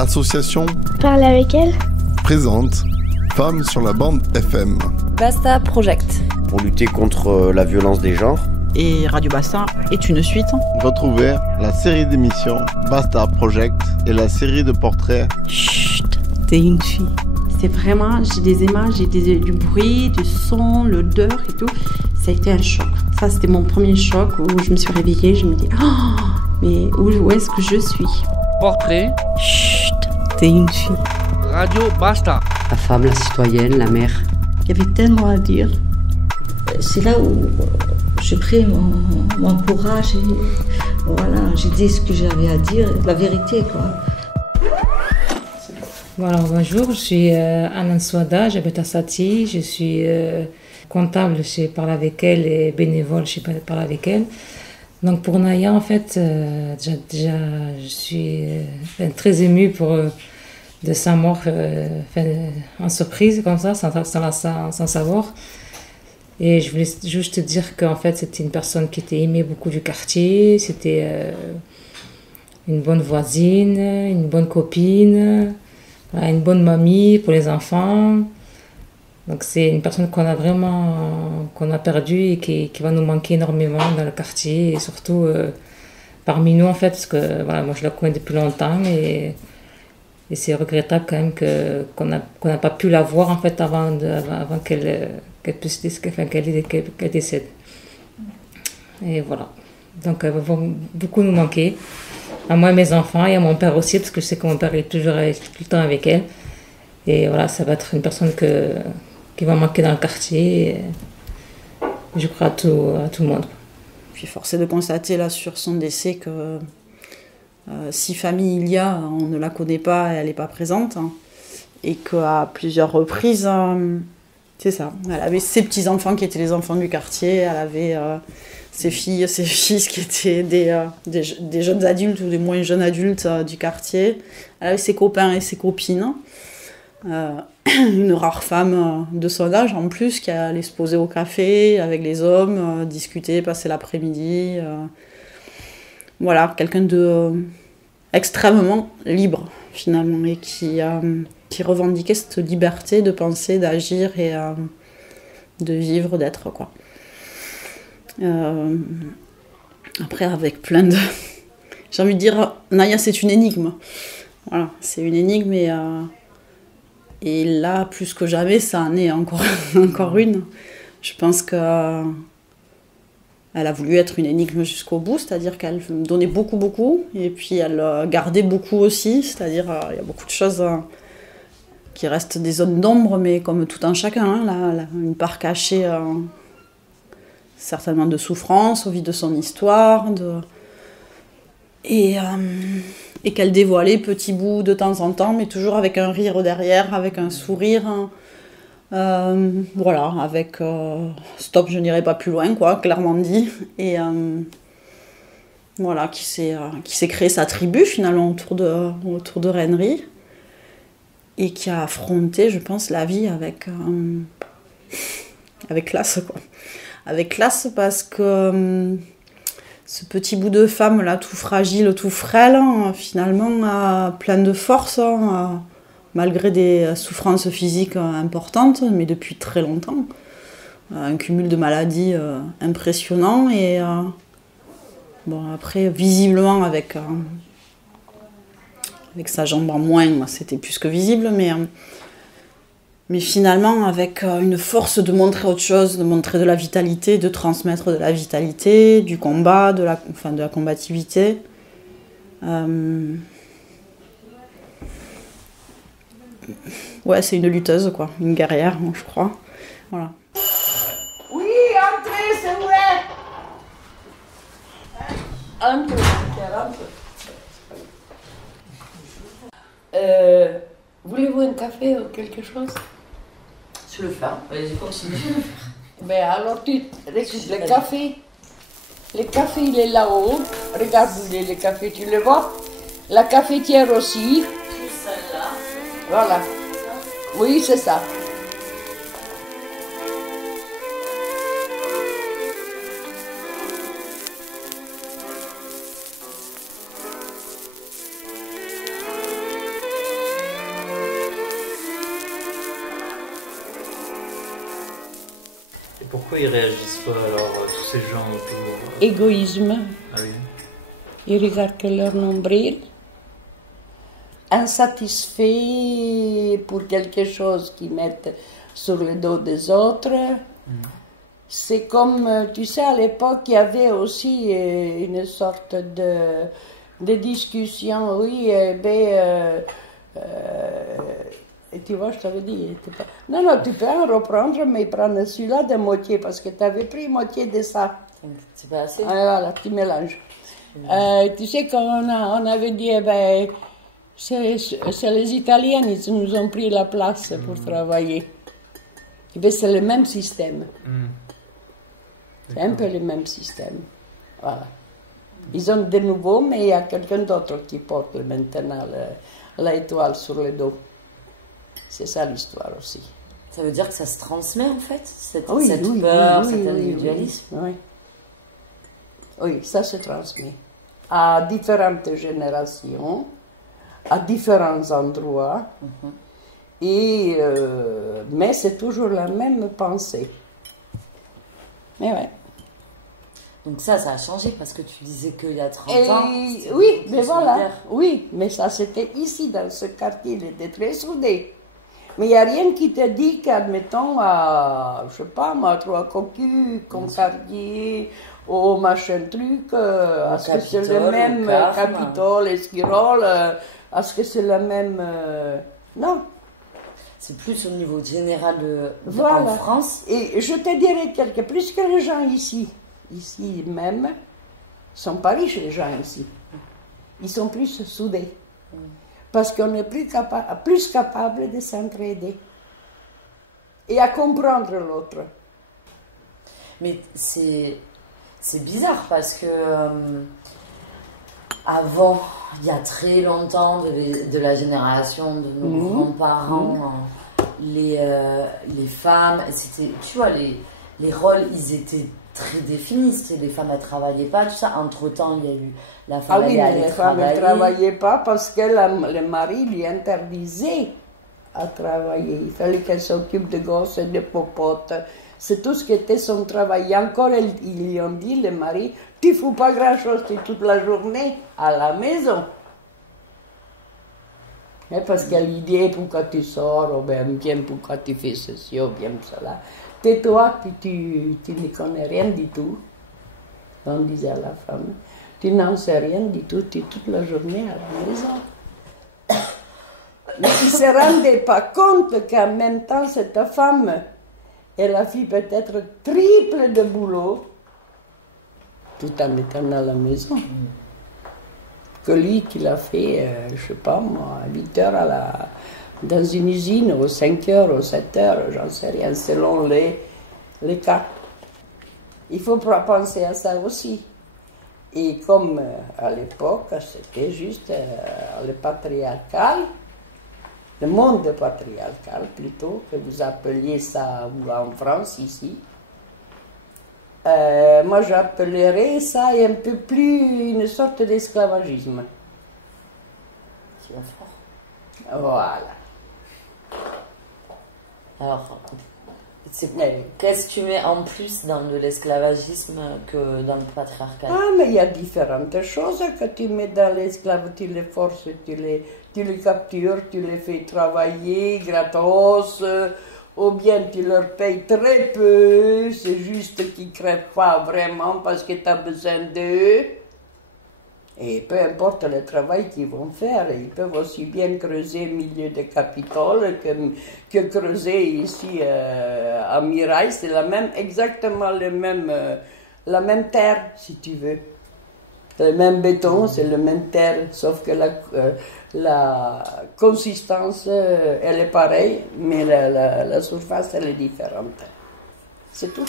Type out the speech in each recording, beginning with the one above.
L'association Parle avec elle présente Femmes sur la bande FM. Basta Project. Pour lutter contre la violence des genres. Et Radio Basta est une suite. Retrouvez la série d'émissions Basta Project et la série de portraits Chut, t'es une fille. C'est vraiment, j'ai des images, j'ai du bruit, du son, l'odeur et tout. Ça a été un choc. Ça, c'était mon premier choc où je me suis réveillée, je me dis, oh, mais où est-ce que je suis? Portrait. Chut, t'es une fille. Radio Basta. La femme, la citoyenne, la mère. Il y avait tellement à dire. C'est là où j'ai pris mon courage et voilà, j'ai dit ce que j'avais à dire, la vérité quoi. Voilà, bonjour, je suis Anan Souada, j'habite à Sati, je suis comptable chez Parle avec elle et bénévole chez Parle avec elle. Donc pour Naya, en fait, déjà je suis très émue de sa mort en surprise, comme ça, sans savoir. Et je voulais juste te dire qu'en fait, c'était une personne qui était aimée beaucoup du quartier, c'était une bonne voisine, une bonne copine, une bonne mamie pour les enfants. Donc c'est une personne qu'on a perdue et qui va nous manquer énormément dans le quartier et surtout parmi nous en fait, parce que voilà, moi je la connais depuis longtemps et c'est regrettable quand même qu'on n'a pas pu la voir en fait avant qu'elle décède. Et voilà. Donc elle va beaucoup nous manquer. À moi et mes enfants et à mon père aussi, parce que je sais que mon père est toujours tout le temps avec elle. Et voilà, ça va être une personne qui va manquer dans le quartier. Et je crois à tout le monde. Puis force est de constater là sur son décès que si famille il y a, on ne la connaît pas, elle n'est pas présente. Hein, et qu'à plusieurs reprises, c'est ça, elle avait ses petits-enfants qui étaient les enfants du quartier, elle avait ses filles, ses fils qui étaient des jeunes adultes ou des moins jeunes adultes du quartier. Elle avait ses copains et ses copines. Une rare femme de son âge en plus qui allait se poser au café avec les hommes, discuter, passer l'après-midi. Voilà, quelqu'un de extrêmement libre finalement et qui revendiquait cette liberté de penser, d'agir et de vivre, d'être quoi. Après avec plein de... J'ai envie de dire, Naya c'est une énigme. Voilà, c'est une énigme et là plus que jamais ça en est encore une. Je pense que elle a voulu être une énigme jusqu'au bout, c'est-à-dire qu'elle donnait beaucoup et puis elle gardait beaucoup aussi, c'est-à-dire il y a beaucoup de choses qui restent des zones d'ombre, mais comme tout un chacun, hein, là, une part cachée certainement de souffrance au vu de son histoire, et qu'elle dévoilait petit bout de temps en temps, mais toujours avec un rire derrière, avec un sourire, voilà, avec stop, je n'irai pas plus loin, quoi, clairement dit, et voilà, qui s'est créé sa tribu finalement autour de Rennery, et qui a affronté, je pense, la vie avec classe, quoi. Avec classe parce que ce petit bout de femme là, tout fragile, tout frêle, finalement a plein de force, malgré des souffrances physiques importantes, mais depuis très longtemps. Un cumul de maladies impressionnant et bon, après visiblement avec sa jambe en moins, c'était plus que visible, mais finalement avec une force de montrer autre chose, de montrer de la vitalité, de transmettre de la vitalité, du combat, de la combativité. Ouais, c'est une lutteuse, quoi, une guerrière, je crois. Voilà. Oui, entrez, c'est vrai. Entrez. Voulez-vous un café ou quelque chose? Je le fais, vas-y continue. Mais alors tu récupères le café. Le café il est là-haut. Regarde le café, tu le vois? La cafetière aussi. Celle-là. Voilà. Oui, c'est ça. Pourquoi ils réagissent pas alors, tous ces gens autour? Égoïsme. Ah oui. Ils regardent que leur nombril. Insatisfaits pour quelque chose qu'ils mettent sur le dos des autres. C'est comme, tu sais, à l'époque, il y avait aussi une sorte de discussion. Oui, et tu vois, je t'avais dit. Non, tu peux en reprendre, mais prendre celui-là de moitié, parce que tu avais pris moitié de ça. C'est pas assez. Voilà, tu mélanges. Tu sais, quand on avait dit, c'est les Italiens, ils nous ont pris la place pour travailler. Et bien, c'est le même système. C'est un peu le même système. Voilà. Ils ont de nouveau, mais il y a quelqu'un d'autre qui porte maintenant l'étoile sur le dos. C'est ça l'histoire aussi. Ça veut dire que ça se transmet en fait, cette peur, oui, cet individualisme. Oui, ça se transmet à différentes générations, à différents endroits, mais c'est toujours la même pensée. Mais ouais. Donc ça a changé parce que tu disais qu'il y a 30 ans. Oui, mais voilà. Oui, mais ça c'était ici, dans ce quartier, il était très soudé. Mais il n'y a rien qui te dit qu'admettons à, je sais pas, à Trois Cocus, Concardier, au machin truc, est-ce que c'est le même Capitole, Esquirol, est-ce que c'est le même... non. C'est plus au niveau général voilà. En France. Et je te dirais plus que les gens ici même, sont pas riches les gens ici. Ils sont plus soudés. Parce qu'on est plus capable de s'entraider et à comprendre l'autre. Mais c'est bizarre parce que avant, il y a très longtemps, de la génération de nos grands-parents, les femmes, c'était, tu vois, les rôles, ils étaient très définis. Les femmes, elles ne travaillaient pas, tout ça. Entre-temps, il y a eu la femme, mais les femmes ne travaillaient pas parce que le mari lui interdisait à travailler. Il fallait qu'elle s'occupe de gosses et de popotes. C'est tout ce qui était son travail. Et encore, ils lui ont dit, le mari, tu ne fous pas grand-chose, tu es toute la journée à la maison. Et parce qu'elle lui dit, pourquoi tu sors, ou bien pourquoi tu fais ceci, ou bien cela. Tais-toi, tu ne connais rien du tout, on disait à la femme. Tu n'en sais rien du tout, tu es toute la journée à la maison. Mais ils ne se rendaient pas compte qu'en même temps, cette femme, elle a fait peut-être triple de boulot, tout en étant à la maison. Que lui, qu'il a fait, je ne sais pas moi, 8 heures dans une usine, aux 5 heures, aux 7 heures, j'en sais rien, selon les cas. Il faut penser à ça aussi. Et comme à l'époque, c'était juste le patriarcal, le monde patriarcal plutôt, que vous appeliez ça en France ici. Moi, j'appellerais ça un peu plus une sorte d'esclavagisme. Tu vas fort. Voilà. Alors, qu'est-ce que tu mets en plus dans de l'esclavagisme que dans le patriarcat? Ah, mais il y a différentes choses que tu mets dans l'esclave. Tu les forces, tu les captures, tu les fais travailler gratos, ou bien tu leur payes très peu, c'est juste qu'ils ne crèvent pas vraiment parce que tu as besoin d'eux. Et peu importe le travail qu'ils vont faire, ils peuvent aussi bien creuser au milieu des Capitole que creuser ici à Mirail. C'est exactement la même terre, si tu veux. Le même béton, c'est la même terre, sauf que la consistance, elle est pareille, mais la surface, elle est différente. C'est tout.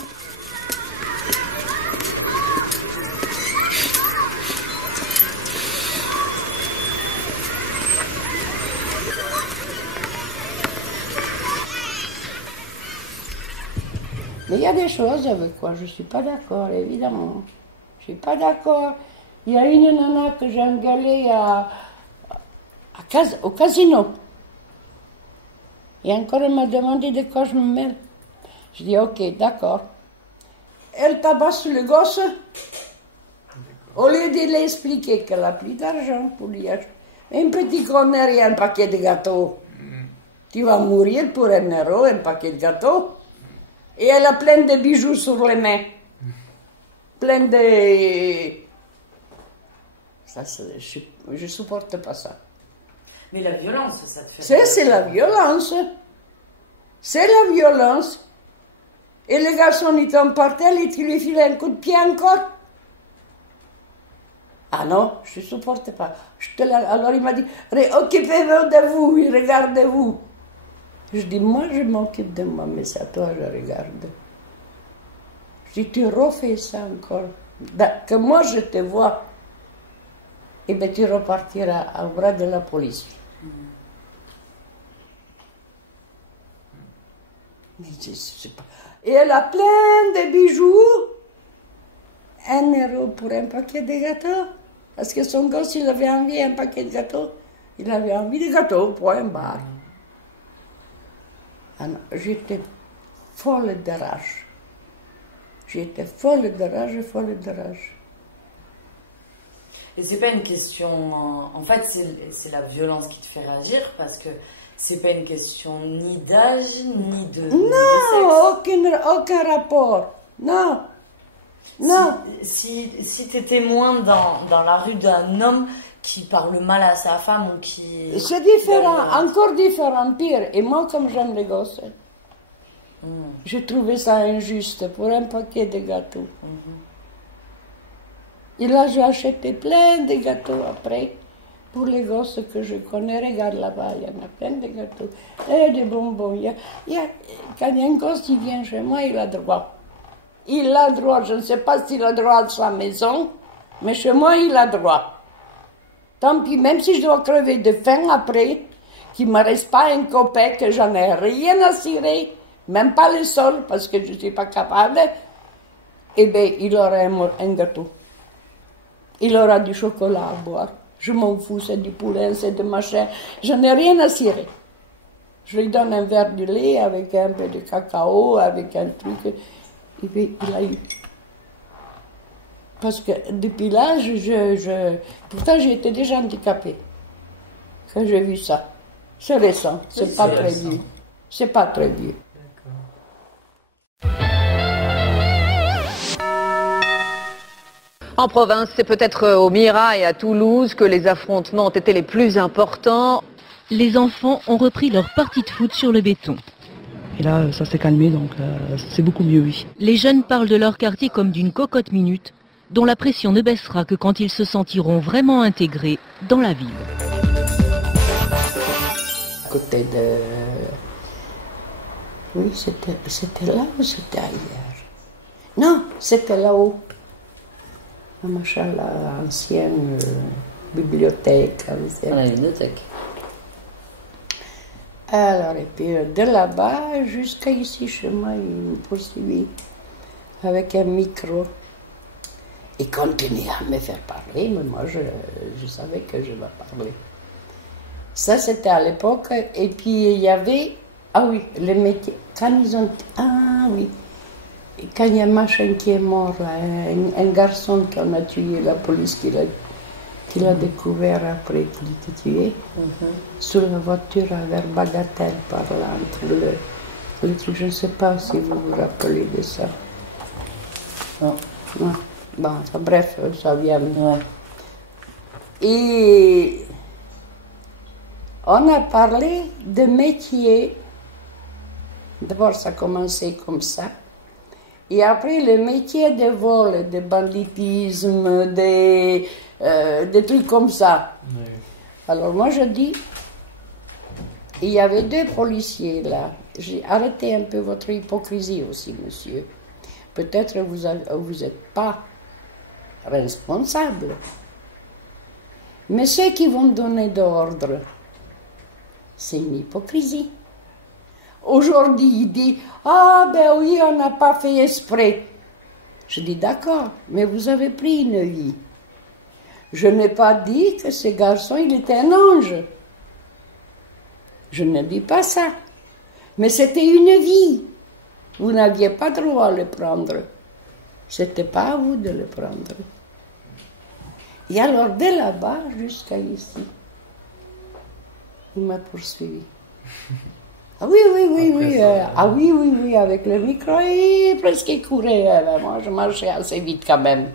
Mais il y a des choses avec quoi je ne suis pas d'accord, évidemment. Je ne suis pas d'accord. Il y a une nana que j'ai engueulée au casino. Et encore, elle m'a demandé de quoi je me mêle. Je dis, ok, d'accord. elle tabasse le gosse. Au lieu de lui expliquer qu'elle n'a plus d'argent pour lui acheter un petit corner et un paquet de gâteaux. Tu vas mourir pour 1 euro, un paquet de gâteaux. Et elle a plein de bijoux sur les mains. Plein de... Ça, je ne supporte pas ça. Mais la violence, ça te fait... C'est la violence. C'est la violence. Et le garçon, il tombe par terre et tu lui files un coup de pied encore. Ah non, je ne supporte pas. Alors il m'a dit, occupez-vous de vous, regardez-vous. Je dis, moi je m'occupe de moi, mais c'est à toi je regarde. Je dis, tu refais ça encore. Que moi je te vois, et bien tu repartiras au bras de la police. Mais je sais pas. Et elle a plein de bijoux. 1 euro pour un paquet de gâteaux. Parce que son gosse, il avait envie d'un paquet de gâteaux. Il avait envie de gâteaux, point barre. J'étais folle de rage. J'étais folle de rage, folle de rage. Et c'est pas une question... En fait, c'est la violence qui te fait réagir parce que c'est pas une question ni d'âge, ni de Non, aucun rapport. Non. Non. Si tu es témoin dans la rue d'un homme qui parle mal à sa femme ou qui... C'est différent, encore différent, pire. Et moi, comme j'aime les gosses, je trouvais ça injuste pour un paquet de gâteaux. Et là, j'ai acheté plein de gâteaux après pour les gosses que je connais. Regarde là-bas, il y en a plein de gâteaux. Et des bonbons. Quand il y a un gosse qui vient chez moi, il a droit. Il a droit, je ne sais pas s'il a droit à sa maison, mais chez moi, il a droit. Tant pis, même si je dois crever de faim après, qu'il ne me reste pas un copec, que j'en ai rien à cirer, même pas le sol, parce que je ne suis pas capable, eh bien, il aura un gâteau. Il aura du chocolat à boire. Je m'en fous, c'est du poulet, c'est du machin. Je n'ai rien à cirer. Je lui donne un verre de lait avec un peu de cacao, avec un truc... Et puis, il a eu. Parce que depuis là, pourtant j'ai été déjà handicapée quand j'ai vu ça. C'est récent, c'est pas très vieux. C'est pas très vieux. En province, c'est peut-être au Mira et à Toulouse que les affrontements ont été les plus importants. Les enfants ont repris leur partie de foot sur le béton. Et là, ça s'est calmé, donc c'est beaucoup mieux, oui. Les jeunes parlent de leur quartier comme d'une cocotte minute, dont la pression ne baissera que quand ils se sentiront vraiment intégrés dans la ville. À côté de... Oui, c'était là ou c'était ailleurs? Non, c'était là-haut. L'ancienne bibliothèque. La bibliothèque. Alors, et puis de là-bas jusqu'à ici, chez moi, il me poursuivit avec un micro. Il continuait à me faire parler, mais moi, je savais que je vais parler. Ça, c'était à l'époque. Et puis, il y avait... Ah oui, les métiers. Quand ils ont... Ah oui. Quand il y a un machin qui est mort, là, un garçon qu'on a tué, la police qui l'a découvert après qu'il était tué, sur la voiture vers Bagatelle, par là, entre le truc. Je ne sais pas si vous vous rappelez de ça. Non. Non. Bon, enfin, bref, ça vient. Ouais. Et on a parlé de métiers. D'abord, ça a commencé comme ça. Et après, le métier de vol, de banditisme, des trucs comme ça. Oui. Alors moi, je dis, il y avait 2 policiers là. J'ai arrêté un peu votre hypocrisie aussi, monsieur. Peut-être vous n'êtes pas responsable. Mais ceux qui vont donner d'ordre, c'est une hypocrisie. Aujourd'hui, il dit « Ah, ben oui, on n'a pas fait exprès. » Je dis « D'accord, mais vous avez pris une vie. » Je n'ai pas dit que ce garçon, il était un ange. Je ne dis pas ça. Mais c'était une vie. Vous n'aviez pas droit à le prendre. C'était pas à vous de le prendre. Et alors, de là-bas jusqu'à ici, il m'a poursuivi. Ah oui, oui, avec le micro, il presque courait. Moi, je marchais assez vite quand même.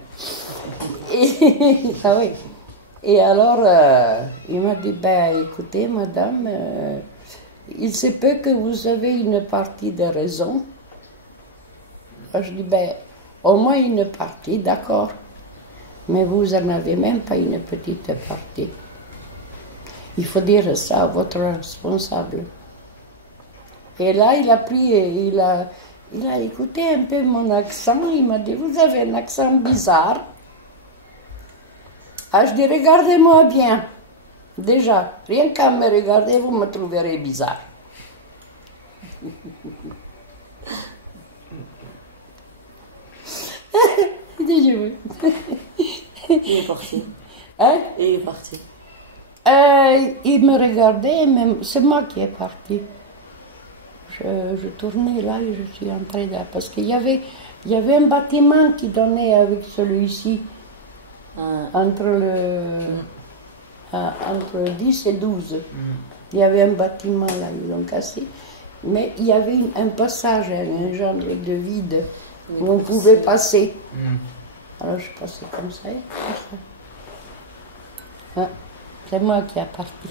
Ah oui. Et alors, il m'a dit, écoutez, madame, il se peut que vous avez une partie de raison. Je dis, au moins une partie, d'accord. Mais vous n'en avez même pas une petite partie. Il faut dire ça à votre responsable. Et là, il a pris, il a écouté un peu mon accent. Il m'a dit, vous avez un accent bizarre. Ah, je dis, regardez-moi bien. Déjà, rien qu'à me regarder, vous me trouverez bizarre. Il est parti. Hein? Et il est parti. Il me regardait, mais c'est moi qui est parti. Je tournais là et je suis entrée là. Parce qu'il y avait un bâtiment qui donnait avec celui-ci, entre 10 et 12. Il y avait un bâtiment là, ils l'ont cassé. Mais il y avait un passage, un genre de vide, où on pouvait passer. Alors je passais comme ça. C'est moi qui est parti.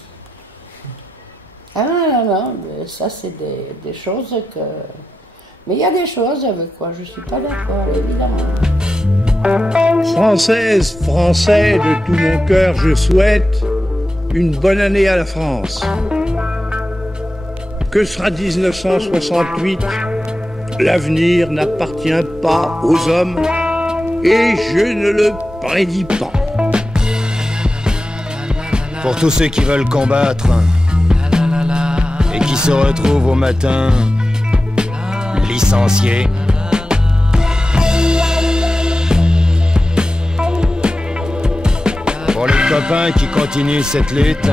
Ah non, ça c'est des choses que... Mais il y a des choses avec quoi je ne suis pas d'accord, évidemment. Française, Français, de tout mon cœur, je souhaite une bonne année à la France. Que sera 1968? L'avenir n'appartient pas aux hommes et je ne le prédis pas. Pour tous ceux qui veulent combattre et qui se retrouvent au matin licenciés. Pour les copains qui continuent cette lutte,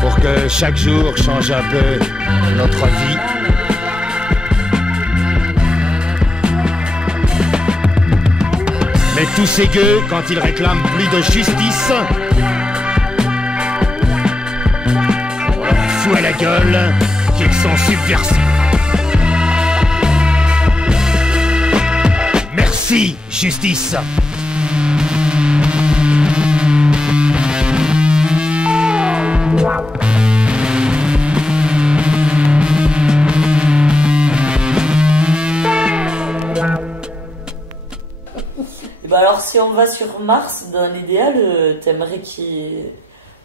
pour que chaque jour change un peu notre vie. Mais tous ces gueux, quand ils réclament plus de justice, on leur fout à la gueule qu'ils sont subversifs. Merci, justice. Alors si on va sur Mars, dans l'idéal, t'aimerais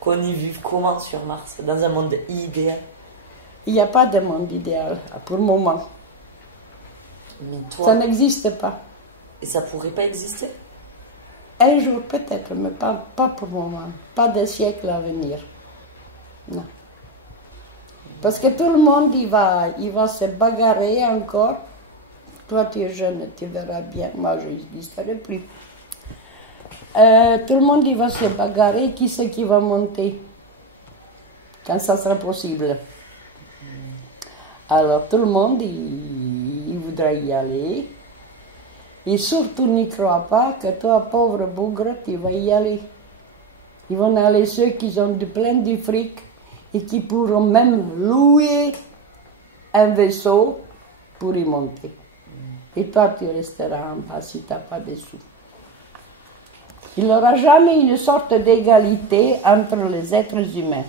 qu'on y vive comment sur Mars, dans un monde idéal? Il n'y a pas de monde idéal, pour le moment. Mais toi... Ça n'existe pas. Et ça pourrait pas exister? Un jour peut-être, mais pas pour le moment. Pas des siècles à venir. Non. Parce que tout le monde, il va se bagarrer encore. Toi, tu es jeune, tu verras bien. Moi, je n'existerai plus. Tout le monde, il va se bagarrer. Qui c'est qui va monter? Quand ça sera possible. Alors, tout le monde, il voudra y aller. Et surtout, n'y crois pas que toi, pauvre bougre, tu vas y aller. Ils vont aller ceux qui ont plein de fric et qui pourront même louer un vaisseau pour y monter. Et toi, tu resteras en bas si tu n'as pas de sous. Il n'y aura jamais une sorte d'égalité entre les êtres humains.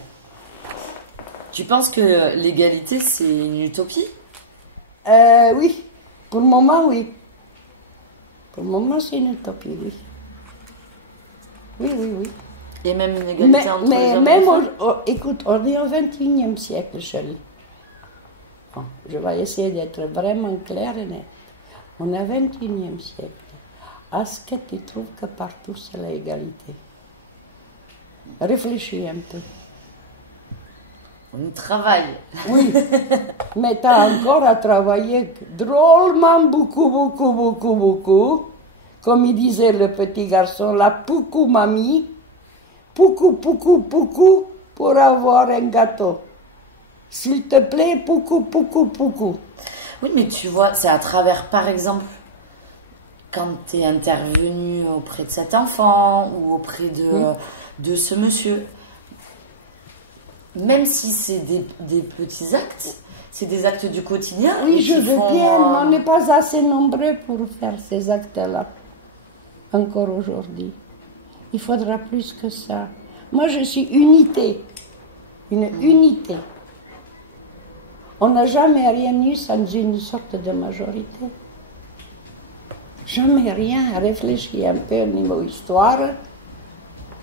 Tu penses que l'égalité, c'est une utopie? Oui. Pour le moment, oui. Pour le moment, c'est une utopie, oui. Oui. Et même une égalité entre les hommes et les femmes? Écoute, on est au XXIe siècle, chérie. Bon, je vais essayer d'être vraiment claire et nette. On est au XXIe siècle. Est-ce que tu trouves que partout c'est l'égalité? Réfléchis un peu. On travaille. Oui, mais tu as encore à travailler drôlement beaucoup. Comme il disait le petit garçon, la poucou mamie, poucou pour avoir un gâteau. S'il te plaît, poucou. Oui, mais tu vois, c'est à travers, par exemple, quand tu es intervenu auprès de cet enfant ou auprès de ce monsieur, même si c'est des petits actes, c'est des actes du quotidien. Oui, je veux bien, mais on n'est pas assez nombreux pour faire ces actes-là, encore aujourd'hui. Il faudra plus que ça. Moi, je suis unité, une unité. On n'a jamais rien eu sans une sorte de majorité. Jamais rien. Réfléchis un peu au niveau histoire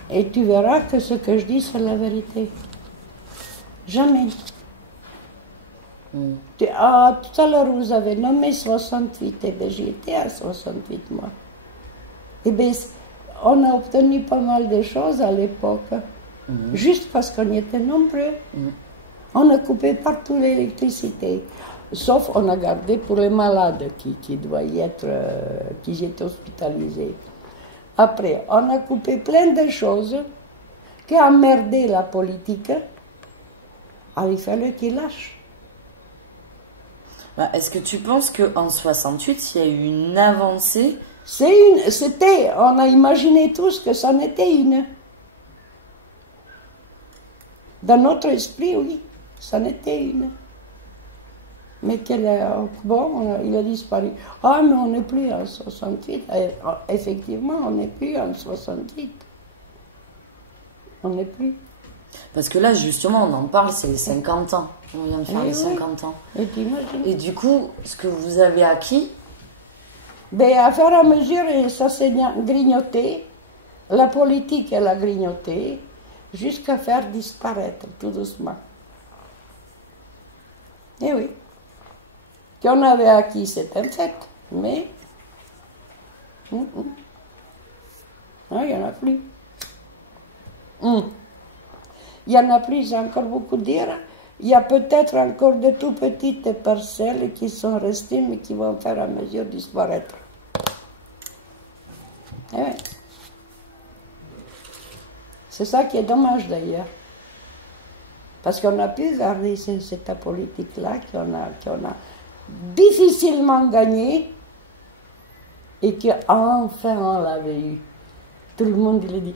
et tu verras que ce que je dis, c'est la vérité. Jamais. Tout à l'heure, vous avez nommé 68, et bien j'y étais à 68 mois. Et bien, on a obtenu pas mal de choses à l'époque, juste parce qu'on y était nombreux. On a coupé partout l'électricité, sauf on a gardé pour les malades qui doivent être, qui étaient hospitalisés. Après, on a coupé plein de choses qui ont emmerdé la politique. Alors, il fallait qu'ils lâchent. Est-ce que tu penses qu'en 68, il y a eu une avancée? On a imaginé tous que ça en était une. Dans notre esprit, oui, ça en était une. Mais il a disparu. Ah, mais on n'est plus en 68. Effectivement, on n'est plus en 68. On n'est plus. Parce que là, justement, on en parle, c'est les 50 ans. On vient de faire les 50 ans. Et du coup, ce que vous avez acquis? Ben, à faire à mesure, ça s'est grignoté. La politique, elle a grignoté, jusqu'à faire disparaître, tout doucement. Eh oui. Qu'on avait acquis, c'est un fait. Mais... il n'y en a plus. Il y en a plus, j'ai encore beaucoup à dire. Il y a peut-être encore de tout petites parcelles qui sont restées, mais qui vont faire à mesure disparaître. Eh oui. C'est ça qui est dommage d'ailleurs. Parce qu'on a pu garder cette politique-là qu'on a difficilement gagnée et qu'enfin on l'avait eu. Tout le monde il a dit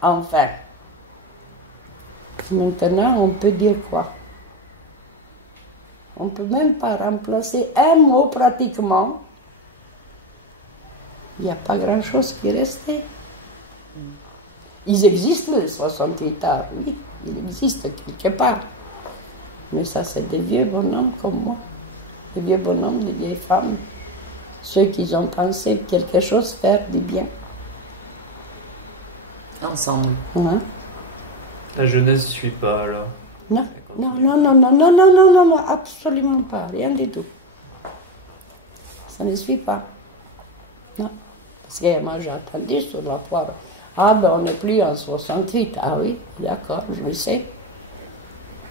enfin. Maintenant, on peut dire quoi? On ne peut même pas remplacer un mot pratiquement. Il n'y a pas grand-chose qui est resté. Ils existent, les 68 ans, oui, ils existent quelque part. Mais ça, c'est des vieux bonhommes comme moi. Des vieux bonhommes, des vieilles femmes. Ceux qui ont pensé quelque chose faire du bien. Ensemble. La jeunesse ne suit pas, alors? Non, absolument pas, rien du tout. Ça ne suit pas. Non. Parce que moi, j'ai entendu sur la poire. Ah, ben on n'est plus en 68. Ah oui, d'accord, je le sais.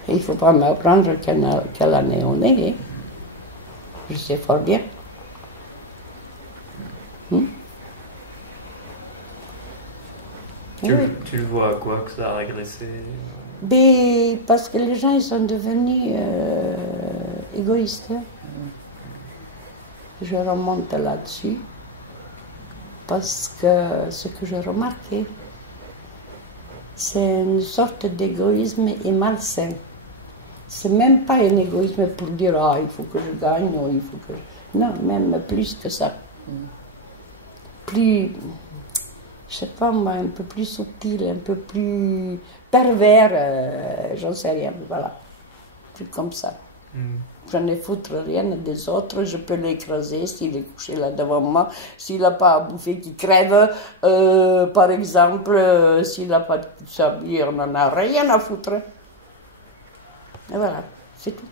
Et il ne faut pas m'apprendre quelle année on est. Hein. Je sais fort bien. Tu le vois à quoi que ça a régressé? Parce que les gens ils sont devenus égoïstes. Je remonte là-dessus. Parce que ce que j'ai remarqué, c'est une sorte d'égoïsme et malsain. C'est même pas un égoïsme pour dire ah il faut que je gagne ou il faut que non, même plus que ça. Plus, je sais pas moi, un peu plus subtil, un peu plus pervers, j'en sais rien, voilà. Plus comme ça. J'en ai foutre rien des autres, je peux l'écraser s'il est couché là devant moi, s'il n'a pas à bouffer, qu'il crève, par exemple, s'il n'a pas de s'habiller, on n'en a rien à foutre. Et voilà, c'est tout.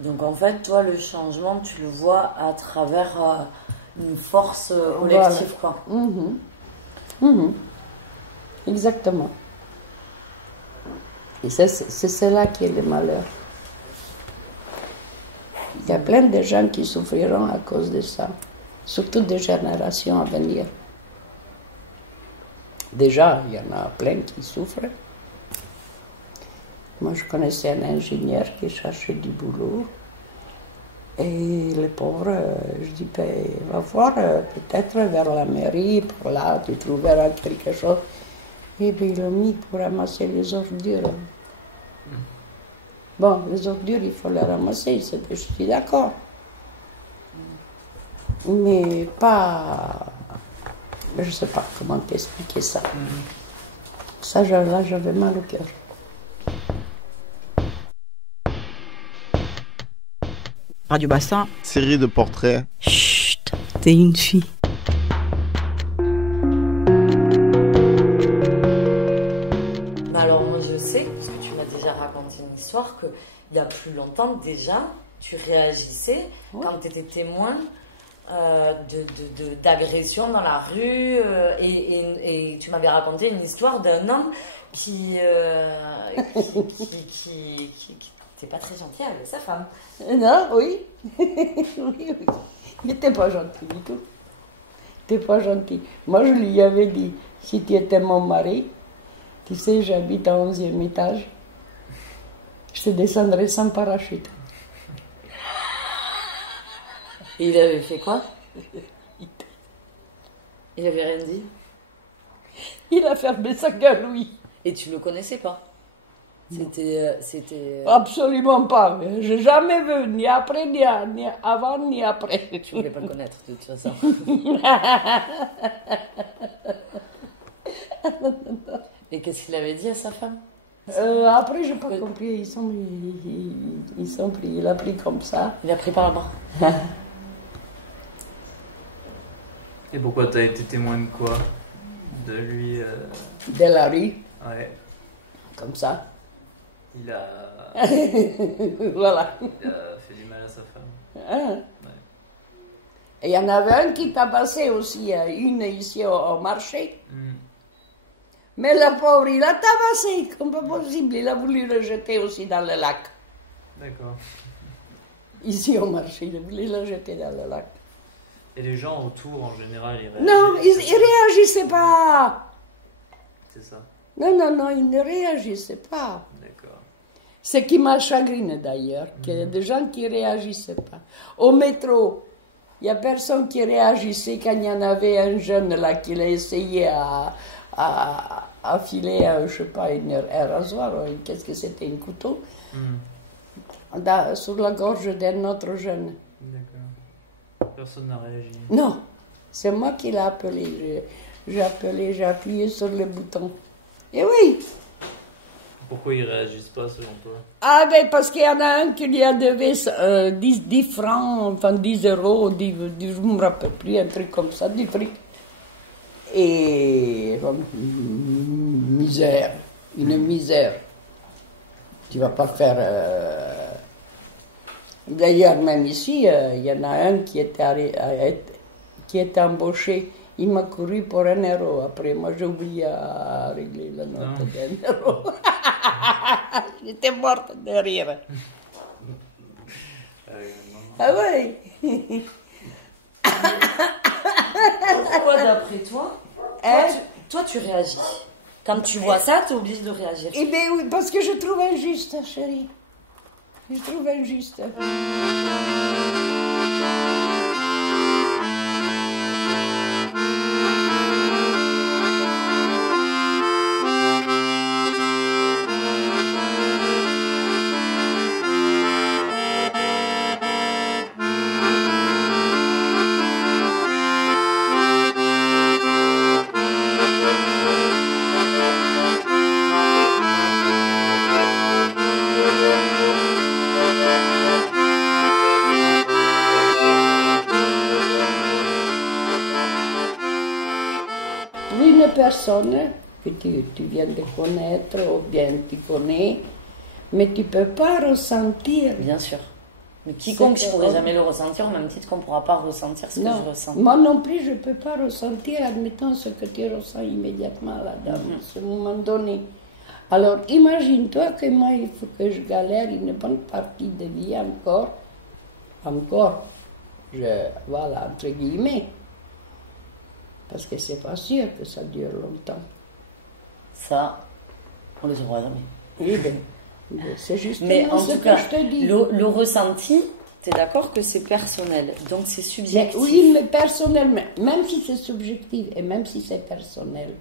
Donc en fait, toi, le changement, tu le vois à travers une force collective, voilà. Quoi. Exactement. Et c'est cela qui est le malheur. Il y a plein de gens qui souffriront à cause de ça, surtout des générations à venir. Déjà, il y en a plein qui souffrent. Moi, je connaissais un ingénieur qui cherchait du boulot. Et le pauvre, je dis, ben, va voir, peut-être vers la mairie, par là, tu trouveras quelque chose. Et bien, il l'a mis pour ramasser les ordures. Bon, les ordures, il faut les ramasser, je suis d'accord. Mais pas... Je ne sais pas comment t'expliquer ça. Ça, là, j'avais mal au cœur. Radio Bassin. Série de portraits. Chut, t'es une fille. Mais alors moi je sais, parce que tu m'as déjà raconté une histoire, qu'il y a plus longtemps déjà, tu réagissais quand tu étais témoin d'agression dans la rue et tu m'avais raconté une histoire d'un homme qui n'était pas très gentil avec sa femme. Non, oui. Oui. Il n'était pas gentil du tout. Il n'était pas gentil. Moi, je lui avais dit, si tu étais mon mari, tu sais, j'habite au 11e étage, je te descendrais sans parachute. Et il avait fait quoi? Il avait rien dit? Il a fermé sa gueule, oui. Et tu le connaissais pas? C'était... Absolument pas. J'ai jamais vu, ni après, ni avant, ni après. Tu voulais pas le connaître, de toute façon. Et qu'est-ce qu'il avait dit à sa femme? Après, j'ai pas compris. Ils sont pris. Il a pris comme ça. Il a pris par la main. Et pourquoi t'as été témoin de quoi? De lui De la rue. Ouais. Comme ça. Il a... Voilà. Il a fait du mal à sa femme. Ouais. Et il y en avait un qui tabassait aussi, une ici au marché. Mais le pauvre, il a tabassé, comme pas possible. Il a voulu le jeter aussi dans le lac. D'accord. Ici au marché, il a voulu le jeter dans le lac. Et les gens autour, en général, ils réagissent? Non, ils réagissaient pas. C'est ça? Non, ils ne réagissaient pas. D'accord. Ce qui m'a chagriné d'ailleurs, qu'il y a des gens qui ne réagissaient pas. Au métro, il n'y a personne qui réagissait quand il y en avait un jeune là qui a essayé à filer, je ne sais pas, un rasoir, qu'est-ce que c'était, un couteau, sur la gorge d'un autre jeune. D'accord. Personne n'a réagi? Non, c'est moi qui l'ai appelé. J'ai appuyé sur le bouton. Et oui. Pourquoi ils réagissent pas selon toi? Ah ben parce qu'il y en a un qui lui a devé 10 francs, enfin 10 euros, je ne me rappelle plus, un truc comme ça, du fric. Et une misère. Tu vas pas faire... D'ailleurs, même ici, il y en a un qui était embauché. Il m'a couru pour 1 euro. Après, moi, j'ai oublié à régler la note d'1 euro. J'étais morte de rire. Ah oui. Pourquoi, d'après toi, toi, tu réagis? Quand tu vois ça, tu es obligé de réagir. Eh bien oui, parce que je trouve injuste, chérie. Je trouve injuste. Personne que tu viens de connaître ou bien tu connais, mais tu ne peux pas ressentir. Bien sûr. Mais quiconque ne pourrait jamais le ressentir, au même titre qu'on ne pourra pas ressentir ce que je ressens. Moi non plus, je ne peux pas ressentir, admettons ce que tu ressens immédiatement là-dedans, à ce moment donné. Alors imagine-toi que moi, il faut que je galère une bonne partie de vie encore, voilà, entre guillemets. Parce que c'est pas sûr que ça dure longtemps. Ça, on les aura jamais. Oui, ben, c'est justement mais en ce tout que cas, je te dis. Le ressenti, Tu es d'accord que c'est personnel, donc c'est subjectif. Oui, mais personnel, même si c'est subjectif et même si c'est personnel.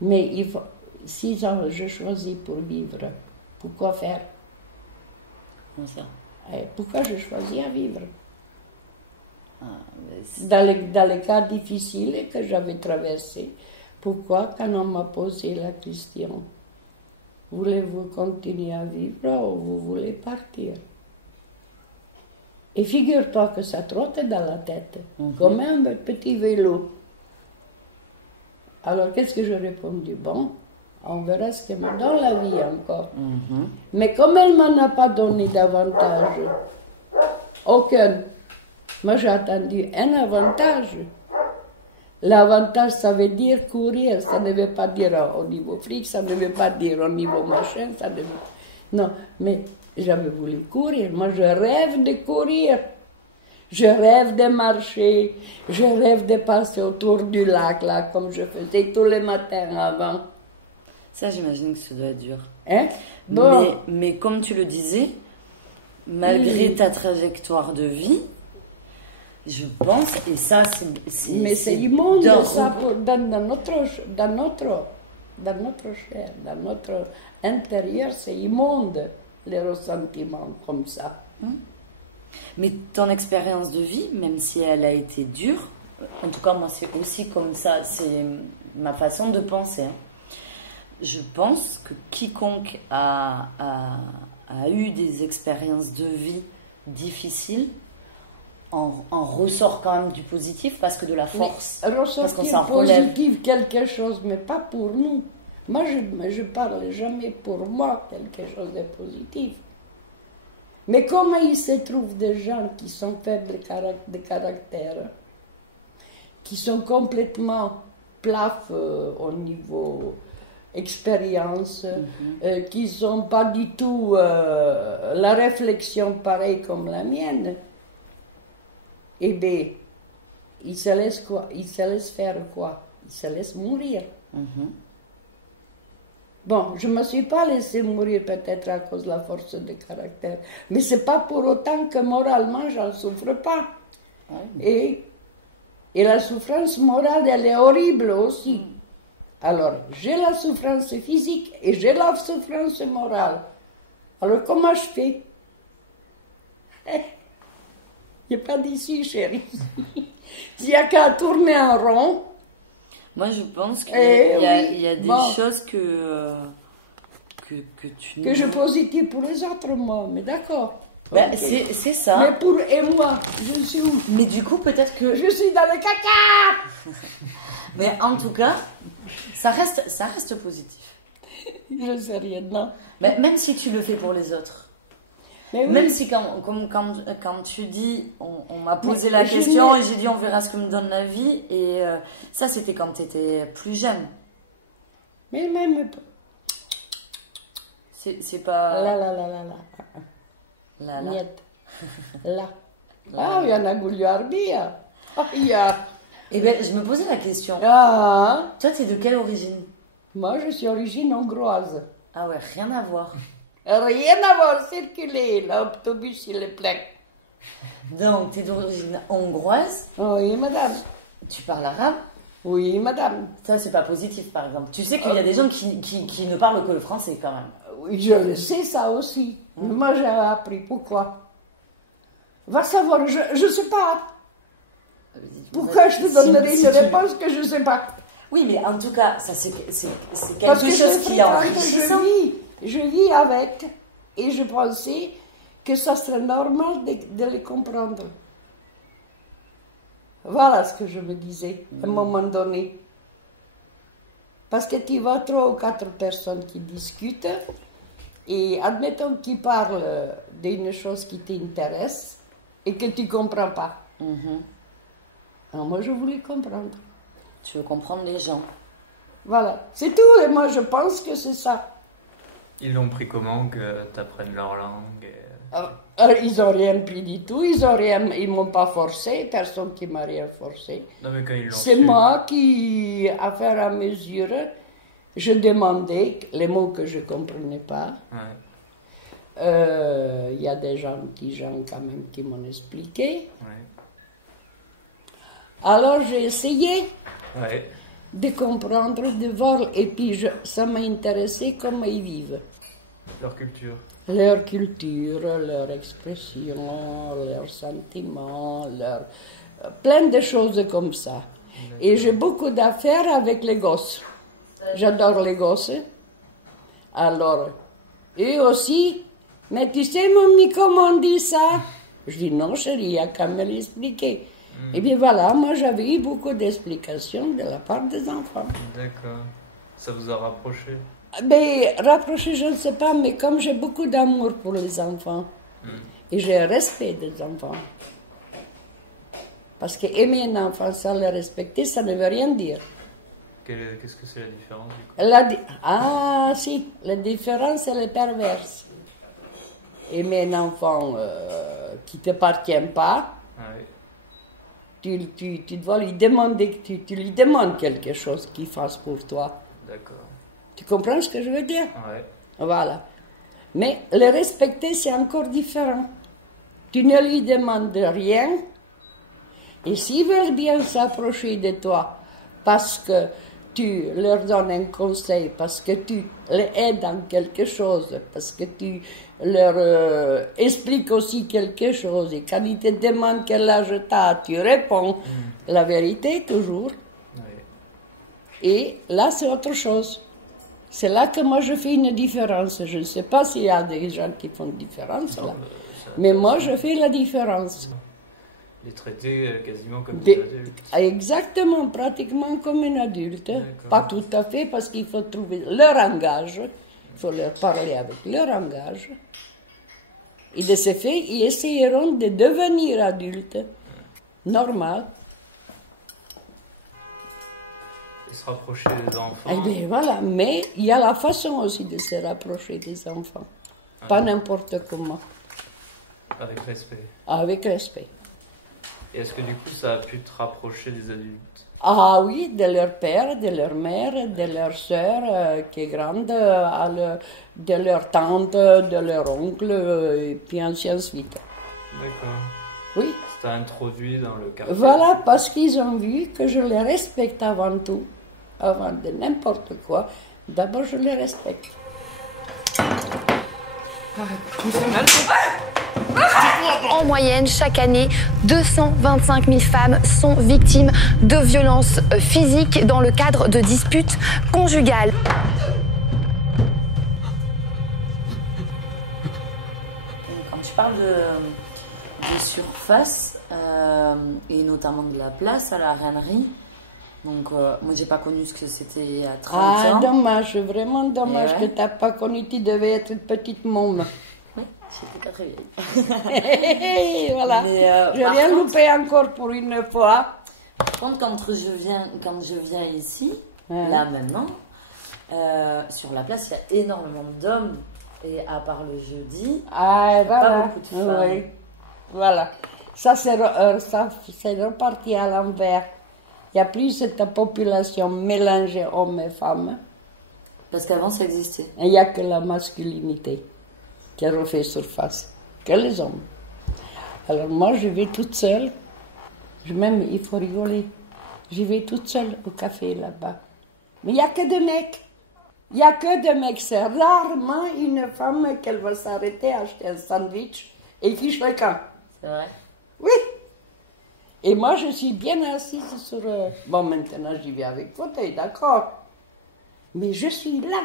Mais il faut, si je choisis pour vivre, pourquoi faire? Comment ça? Pourquoi je choisis à vivre? Ah, dans les cas difficiles que j'avais traversés, pourquoi quand on m'a posé la question, voulez-vous continuer à vivre ou vous voulez partir? Et figure-toi que ça trottait dans la tête, comme un petit vélo. Alors qu'est-ce que j'ai répondu? Bon, on verra ce qu'elle me donne la vie encore. Mais comme elle ne m'en a pas donné davantage, aucun, moi j'ai attendu un avantage. L'avantage, ça veut dire courir, ça ne veut pas dire au niveau fric, ça ne veut pas dire au niveau machin, ça ne veut... Non, mais j'avais voulu courir, moi je rêve de courir. Je rêve de marcher, je rêve de passer autour du lac, là, comme je faisais tous les matins avant. Ça, j'imagine que ça doit être dur. Hein? Bon. Mais comme tu le disais, malgré ta trajectoire de vie, je pense, et ça, c'est... Mais c'est immonde, ça, dans notre chair, dans notre intérieur, c'est immonde, les ressentiments comme ça. Mais ton expérience de vie, même si elle a été dure, en tout cas moi c'est aussi comme ça, c'est ma façon de penser. Je pense que quiconque a eu des expériences de vie difficiles en ressort quand même du positif, parce que de la force. Mais ressortir positif quelque chose, mais pas pour nous. Moi je parle jamais pour moi quelque chose de positif. Mais comment il se trouve des gens qui sont faibles de caractère, qui sont complètement plats au niveau expérience, qui n'ont pas du tout la réflexion pareille comme la mienne, eh bien, ils se laissent quoi? Ils se laissent faire quoi? Ils se laissent mourir. Bon, je ne me suis pas laissé mourir peut-être à cause de la force de caractère, mais ce n'est pas pour autant que moralement je n'en souffre pas. Et la souffrance morale, elle est horrible aussi. Alors, j'ai la souffrance physique et j'ai la souffrance morale. Alors, comment je fais? Il n'y a pas d'issue, chérie. Il n'y a qu'à tourner en rond. Moi, je pense qu'il y a des choses que tu... Que je positive pour les autres, moi, mais d'accord. Ben, c'est ça. Mais et moi, je suis où? Mais du coup, peut-être que... Je suis dans le caca. Mais en tout cas, ça reste positif. Je sais rien, non. Mais même si tu le fais pour les autres. Mais oui. Même si quand tu dis, on m'a posé la question et j'ai dit on verra ce que me donne la vie, et ça c'était quand tu étais plus jeune. Mais même... C'est pas... Là. Là. Ah, il y en a Gouliarbia. Ah, il y a... Eh bien, je me posais la question. Ah. Toi, tu es de quelle origine? Moi, je suis d'origine hongroise. Ah ouais, rien à voir. Rien à voir, circuler, l'autobus, il est plein. Donc, tu es d'origine hongroise? Oui, madame. Tu parles arabe? Oui, madame. Ça, c'est pas positif, par exemple. Tu sais qu'il y a des gens qui ne parlent que le français, quand même. Oui, je le sais, ça aussi. Mais moi, j'ai appris. Pourquoi? Va savoir, je sais pas. Pourquoi je te donnerai une réponse que je ne sais pas? Oui, mais en tout cas, ça c'est quelque chose qui est enrichissant. Je vis avec, et je pensais que ça serait normal de les comprendre. Voilà ce que je me disais à un moment donné. Parce que tu vois 3 ou 4 personnes qui discutent, et admettons qu'ils parlent d'une chose qui t'intéresse et que tu ne comprends pas. Alors moi, je voulais comprendre. Tu veux comprendre les gens. Voilà, c'est tout. Et moi, je pense que c'est ça. Ils l'ont pris comment que tu apprennes leur langue Ils n'ont rien pris du tout. Ils m'ont pas forcé. Personne qui m'a rien forcé. Non, mais quand ils l'ont c'est moi qui, à faire à mesure, je demandais les mots que je ne comprenais pas. Ouais. Il y a des gentils gens quand même qui m'ont expliqué. Ouais. Alors j'ai essayé Ouais. de comprendre, de voir, et puis ça m'a intéressé comment ils vivent. Leur culture. Leur culture, leur expression, leurs sentiments, plein de choses comme ça. Et j'ai beaucoup d'affaires avec les gosses. J'adore les gosses. Alors, eux aussi, mais tu sais, mamie, comment on dit ça? Je dis non, chérie, il y a qu'à me l'expliquer. Et bien voilà, moi j'avais eu beaucoup d'explications de la part des enfants. D'accord. Ça vous a rapproché? Mais rapprocher, je ne sais pas, mais comme j'ai beaucoup d'amour pour les enfants, et j'ai un respect des enfants. Parce que aimer un enfant sans le respecter, ça ne veut rien dire. Qu'est-ce que c'est la différence du coup? Ah si, la différence elle est perverse. Aimer un enfant qui ne t'appartient pas, tu dois lui demander, tu lui demandes quelque chose qu'il fasse pour toi. D'accord. Tu comprends ce que je veux dire? Ouais. Voilà. Mais le respecter, c'est encore différent. Tu ne lui demandes rien, et s'ils veulent bien s'approcher de toi, parce que tu leur donnes un conseil, parce que tu les aides dans quelque chose, parce que tu leur expliques aussi quelque chose, et quand ils te demandent quel âge tu as, tu réponds la vérité toujours. Et là, c'est autre chose. C'est là que moi, je fais une différence. Je ne sais pas s'il y a des gens qui font une différence là. Mais moi, je fais la différence. Les traiter quasiment comme des adultes. Exactement, pratiquement comme un adulte. Pas tout à fait, parce qu'il faut trouver leur langage. Il faut leur parler avec leur langage. Et de ce fait, ils essayeront de devenir adultes. Normal. Et se rapprocher des enfants. Eh bien voilà, mais il y a la façon aussi de se rapprocher des enfants. Pas n'importe comment. Avec respect. Avec respect. Et est-ce que du coup ça a pu te rapprocher des adultes? Ah oui, de leur père, de leur mère, de leur sœur qui est grande, de leur tante, de leur oncle, et puis ainsi de suite. D'accord. Oui. Ça t'a introduit dans le quartier. Voilà, parce qu'ils ont vu que je les respecte avant tout, avant de n'importe quoi. D'abord, je les respecte. En moyenne, chaque année, 225 000 femmes sont victimes de violences physiques dans le cadre de disputes conjugales. Quand tu parles de surface, et notamment de la place à la Rainerie, donc moi j'ai pas connu ce que c'était il y a 30 ans. Ah, dommage, vraiment dommage que tu n'as pas connu, tu devais être une petite môme. Oui, j'étais pas très vieille. Voilà, j'ai rien loupé encore pour une fois. Par contre, quand je viens ici, là maintenant, sur la place, il y a énormément d'hommes, et à part le jeudi, voilà. pas beaucoup de femmes. Oui. Voilà, ça c'est reparti à l'envers. Il n'y a plus cette population mélangée hommes et femmes. Parce qu'avant ça existait. Il n'y a que la masculinité qui refait surface, que les hommes. Alors moi je vais toute seule, même il faut rigoler, je vais toute seule au café là-bas. Mais il n'y a que des mecs. Il n'y a que des mecs. C'est rarement une femme qu'elle va s'arrêter, acheter un sandwich et fiche le camp. C'est vrai? Oui. Et moi, je suis bien assise sur... Bon, maintenant, j'y vais avec fauteuil, d'accord. Mais je suis là.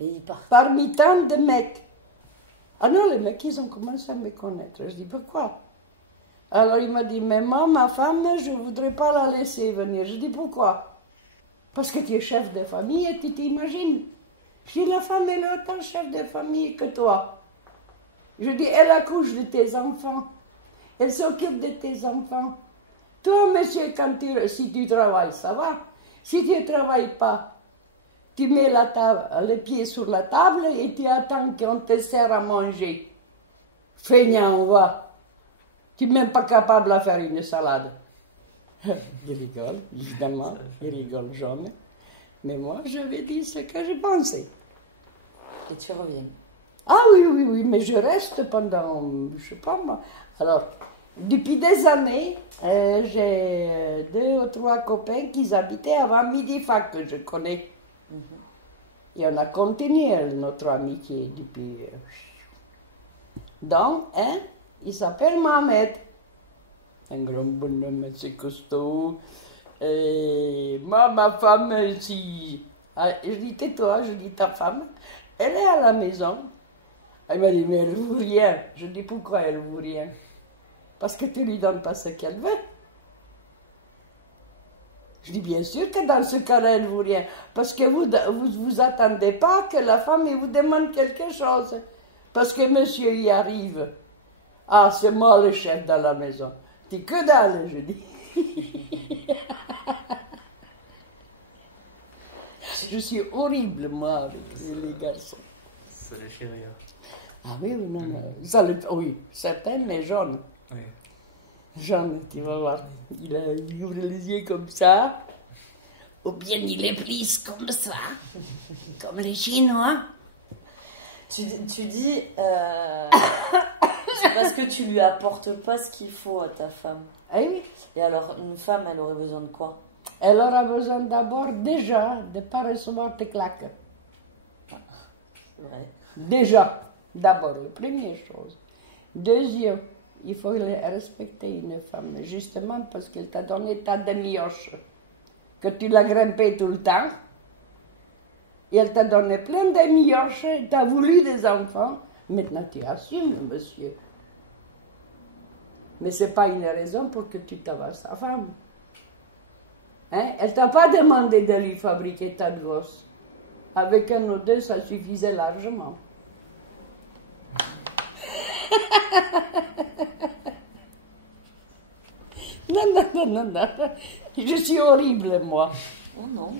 Et ils partent. Parmi tant de mecs. Ah non, les mecs, ils ont commencé à me connaître. Je dis, pourquoi? Alors, il m'a dit, mais moi, ma femme, je ne voudrais pas la laisser venir. Je dis, pourquoi? Parce que tu es chef de famille et tu t'imagines. Je dis, la femme, elle est autant chef de famille que toi. Je dis, elle accouche de tes enfants. Elle s'occupe de tes enfants. Toi, monsieur, si tu travailles, ça va. Si tu ne travailles pas, tu mets les pieds sur la table et tu attends qu'on te sert à manger. Feignant, va. Tu n'es même pas capable de faire une salade. Il rigole, évidemment. Il rigole jamais. Mais moi, je vais dire ce que je pensais. Et tu reviens. Ah oui, mais je reste pendant, je sais pas moi. Alors, depuis des années, j'ai 2 ou 3 copains qui habitaient avant Midi-Fac, que je connais. Et on a continué notre amitié depuis... Donc, il s'appelle Mohamed. Un grand bonhomme assez costaud. Et moi, ma femme, si... je dis tais-toi, je dis ta femme, elle est à la maison. Elle m'a dit, mais elle ne vaut rien. Je dis, pourquoi elle ne vaut rien? Parce que tu ne lui donnes pas ce qu'elle veut. Je dis, bien sûr que dans ce cas-là, elle ne vaut rien. Parce que vous attendez pas que la femme vous demande quelque chose. Parce que monsieur y arrive. Ah, c'est moi le chef dans la maison. Je dis, que dalle, je dis. Je suis horrible, moi, avec les garçons. Ça les fait rire. Ah oui, non, oui, certains, mais jaunes. Oui. Jaune, tu vas voir. Il ouvre les yeux comme ça. Ou bien il les plisse comme ça. Comme les Chinois. Tu dis, c'est parce que tu lui apportes pas ce qu'il faut à ta femme. Ah oui. Et alors, une femme, elle aurait besoin de quoi? Elle aura besoin d'abord déjà de ne pas recevoir tes claques. Ouais. Déjà, d'abord, la première chose. Deuxième, il faut respecter une femme, justement parce qu'elle t'a donné ta demi-hoche, que tu l'as grimpée tout le temps. Et elle t'a donné plein de demi-hoches, tu as voulu des enfants. Maintenant, tu assumes, monsieur. Mais ce n'est pas une raison pour que tu t'avales sa femme. Hein? Elle ne t'a pas demandé de lui fabriquer ta gosse. Avec un ou deux, ça suffisait largement. Non. Je suis horrible, moi. Oh non.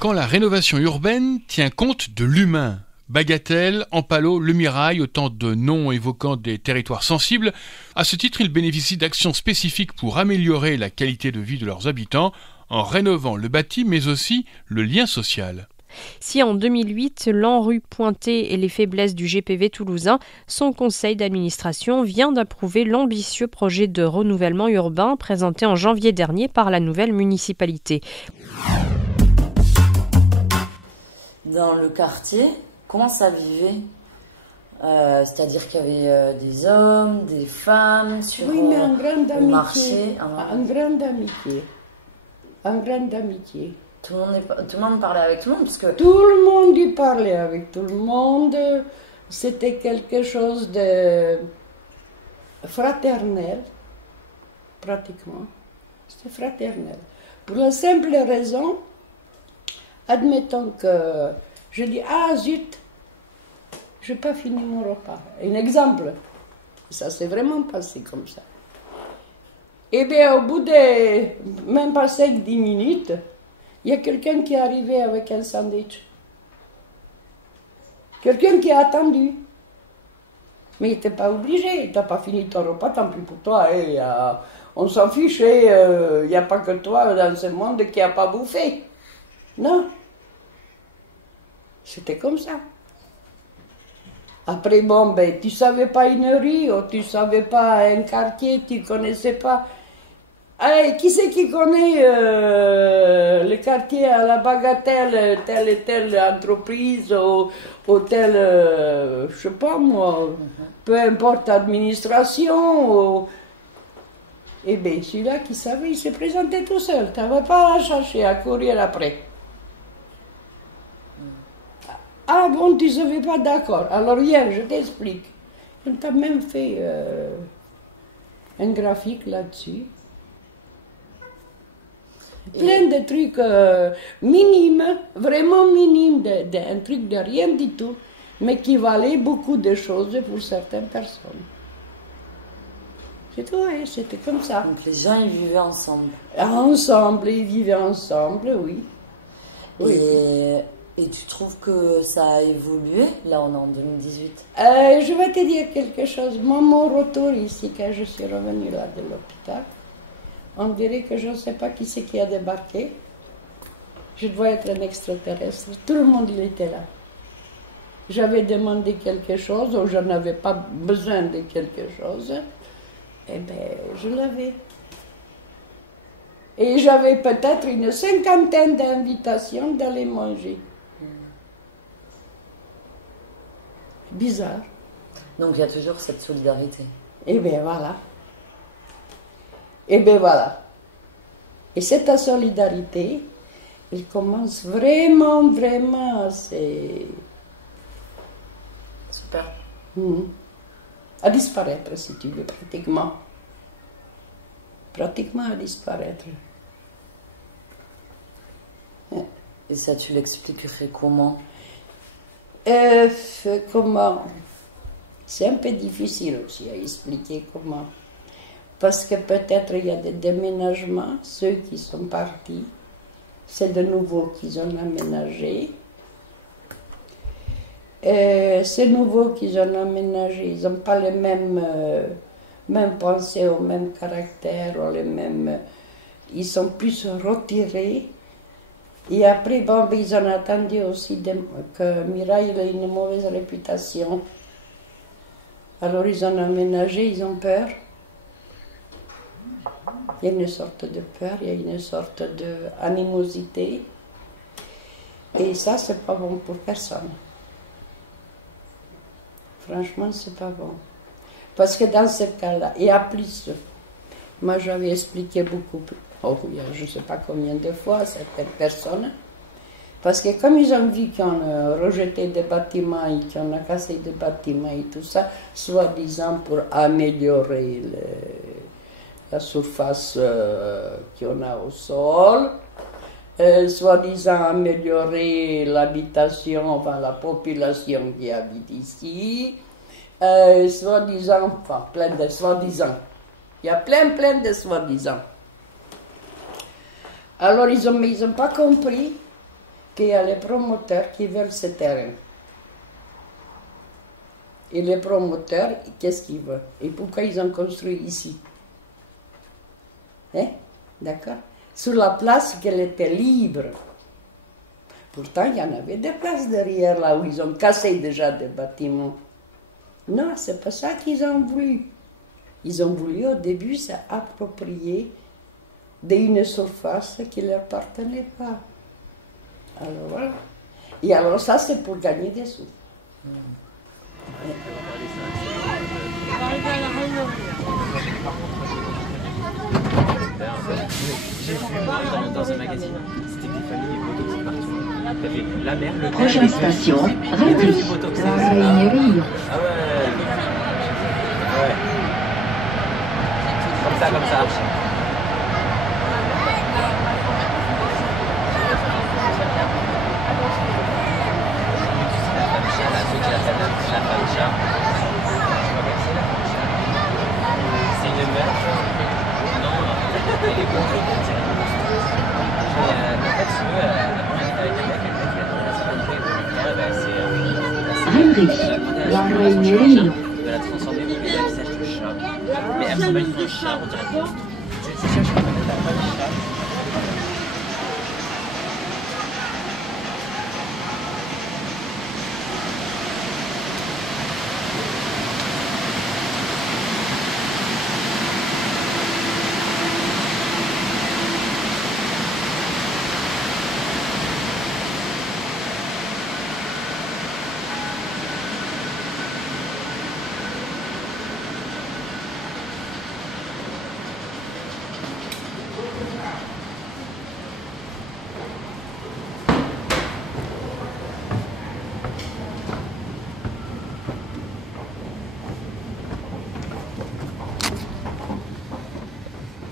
Quand la rénovation urbaine tient compte de l'humain. Bagatelle, Ampalo, Le Mirail, autant de noms évoquant des territoires sensibles. À ce titre, ils bénéficient d'actions spécifiques pour améliorer la qualité de vie de leurs habitants en rénovant le bâti, mais aussi le lien social. Si en 2008, l'ANRU pointait les faiblesses du GPV toulousain, son conseil d'administration vient d'approuver l'ambitieux projet de renouvellement urbain présenté en janvier dernier par la nouvelle municipalité. Dans le quartier, comment ça vivait? C'est-à-dire qu'il y avait des hommes, des femmes sur le marché. En grande amitié. En grande amitié. Tout le monde parlait avec tout le monde parce que... Tout le monde y parlait avec tout le monde. C'était quelque chose de fraternel, pratiquement. C'était fraternel. Pour la simple raison, admettons que je dis, ah zut, je n'ai pas fini mon repas. Un exemple. Ça s'est vraiment passé comme ça. Eh bien, au bout de même pas 5-10 minutes, il y a quelqu'un qui est arrivé avec un sandwich. Quelqu'un qui a attendu. Mais il n'était pas obligé. Tu n'as pas fini ton repas, tant pis pour toi. Hey, on s'en fiche. Il n'y a pas que toi dans ce monde qui n'a pas bouffé. Non. C'était comme ça. Après, bon, ben, tu ne savais pas une rue, ou tu ne savais pas un quartier, tu ne connaissais pas. Hey, qui c'est qui connaît le quartier à la Bagatelle, telle et telle entreprise, ou telle, je sais pas moi, peu importe, administration. Eh bien, celui-là qui savait, il s'est présenté tout seul. Tu n'avais pas à chercher, à courir après. Ah bon, tu ne savais pas, d'accord. Alors viens, je t'explique. On t'a même fait un graphique là-dessus. Plein de trucs minimes, vraiment minimes, un truc de rien du tout, mais qui valait beaucoup de choses pour certaines personnes. C'est tout, hein, c'était comme ça. Donc les gens, ils vivaient ensemble. Ensemble, ils vivaient ensemble, oui. Et tu trouves que ça a évolué? Là, on est en 2018. Je vais te dire quelque chose. Moi, mon retour ici, quand je suis revenue là de l'hôpital, on dirait que je ne sais pas qui c'est qui a débarqué. Je dois être un extraterrestre. Tout le monde, il était là. j'avais demandé quelque chose ou je n'avais pas besoin de quelque chose, eh bien, je l'avais. Et j'avais peut-être une 50aine d'invitations d'aller manger. Bizarre. Donc il y a toujours cette solidarité. Et bien voilà. Et bien voilà. Et cette solidarité, elle commence vraiment, vraiment, c'est... Super. À disparaître, si tu veux, pratiquement. Pratiquement à disparaître. Et ça, tu l'expliquerais comment? Comment? C'est un peu difficile aussi à expliquer comment. Parce que peut-être il y a des déménagements, ceux qui sont partis, c'est de nouveaux qu'ils ont aménagé. Ces nouveaux qu'ils ont aménagés, ils n'ont pas les mêmes pensées, ou même caractère, ou les mêmes... Ils sont plus retirés. Et après, bon, ils ont attendu aussi que Mirail ait une mauvaise réputation. Alors ils ont aménagé, ils ont peur. Il y a une sorte de peur, il y a une sorte d'animosité. Et ça, c'est pas bon pour personne. Franchement, c'est pas bon. Parce que dans ce cas-là, et à plus, moi j'avais expliqué beaucoup plus, je ne sais pas combien de fois à certaines personnes, parce que comme ils ont vu qu'on a rejeté des bâtiments et qu'on a cassé des bâtiments et tout ça, soi-disant pour améliorer la surface qu'on a au sol, soi-disant améliorer l'habitation, enfin la population qui habite ici, soi-disant, enfin plein de soi-disant. Il y a plein de soi-disant. Alors ils n'ont pas compris qu'il y a les promoteurs qui veulent ce terrain. Et les promoteurs, qu'est-ce qu'ils veulent? Et pourquoi ils ont construit ici? Hein? D'accord? Sur la place qu'elle était libre. Pourtant, il y en avait des places derrière, là où ils ont cassé déjà des bâtiments. Non, c'est pas ça qu'ils ont voulu. Ils ont voulu au début s'approprier d'une surface qui ne leur appartenait pas. Alors voilà. Et alors ça, c'est pour gagner des sous. J'ai vu dans un magazine, c'était des familles botox partout. T'avais la mère, le père, prochaine station, Rungis, la Rainerie. Ah ouais. Comme ça. La femme chat. C'est une meuf. Non, elle est gonflée. En fait, si tu veux, avec un mec, La Rainerie. de la transformer au visage de chat. Mais elle ressemble pas du tout à un chat, on dirait. C'est ça, je crois qu'elle a pas de chat.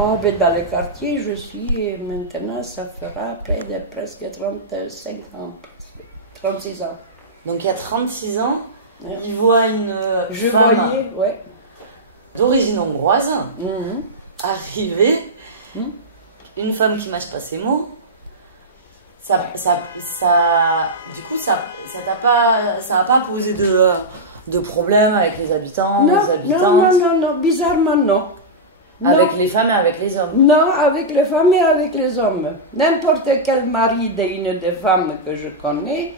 Oh, ben dans le quartier, je suis maintenant, ça fera près de presque 35 ans, 36 ans. Donc il y a 36 ans, il voit une je femme voyais, ouais. d'origine hongroise arriver, une femme qui mâche pas ses mots. Du coup, ça n'a pas posé de problème avec les habitants, Non, les habitantes. non, bizarrement non. Avec Non. les femmes et avec les hommes. Non, avec les femmes et avec les hommes. N'importe quel mari d'une des femmes que je connais,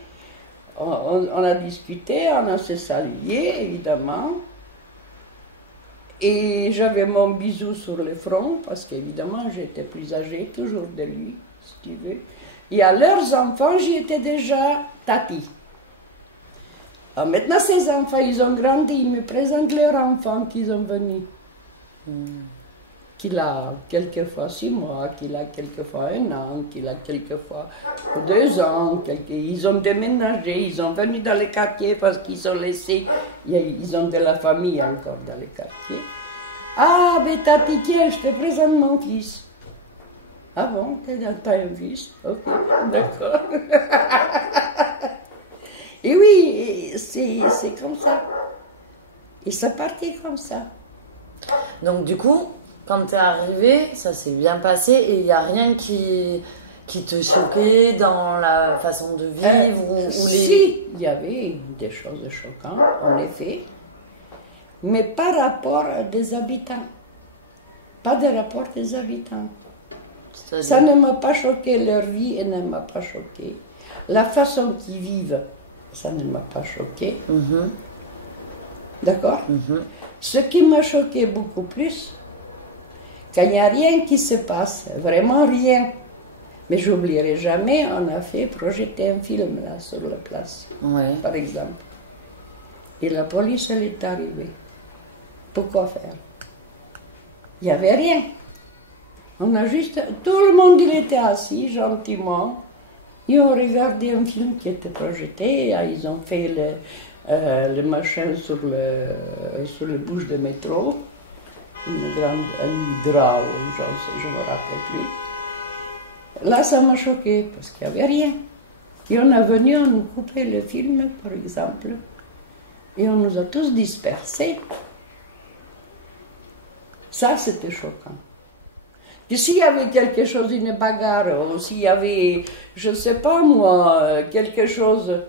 On a discuté, on a se salué, évidemment. Et j'avais mon bisou sur le front, parce qu'évidemment, j'étais plus âgée toujours de lui, si tu veux. Et à leurs enfants, j'y étais déjà tati. Alors maintenant, ces enfants, ils ont grandi, ils me présentent leurs enfants qu'ils ont venus. Qu'il a quelquefois 6 mois, qu'il a quelquefois 1 an, qu'il a quelquefois 2 ans. Ils ont déménagé, ils sont venus dans les quartiers parce qu'ils ont laissé, ils ont de la famille encore dans les quartiers. Ah, mais tati, tiens, je te présente mon fils. Ah bon, t'as un fils? Ok, d'accord. Et oui, c'est comme ça. Et ça partait comme ça. Donc du coup, quand t'es arrivé, ça s'est bien passé et il n'y a rien qui te choquait dans la façon de vivre ou les... Si, il y avait des choses choquantes, en effet, mais par rapport des habitants. Pas de rapport des habitants. Ça ne m'a pas choqué, leur vie ne m'a pas choqué. La façon qu'ils vivent, ça ne m'a pas choqué. D'accord? Ce qui m'a choqué beaucoup plus, quand il n'y a rien qui se passe, vraiment rien. Mais j'oublierai jamais, on a fait projeter un film là sur la place, par exemple. Et la police, elle est arrivée. Pourquoi faire? Il n'y avait rien. On a juste... Tout le monde, il était assis gentiment. Ils ont regardé un film qui était projeté. Ils ont fait le machin sur le bouche de métro. Une grande hydra, je ne me rappelle plus. Là, ça m'a choqué parce qu'il n'y avait rien. Et on est venu, on nous coupait le film, par exemple. Et on nous a tous dispersés. Ça, c'était choquant. Et s'il y avait quelque chose, une bagarre, ou s'il y avait, je ne sais pas moi, quelque chose,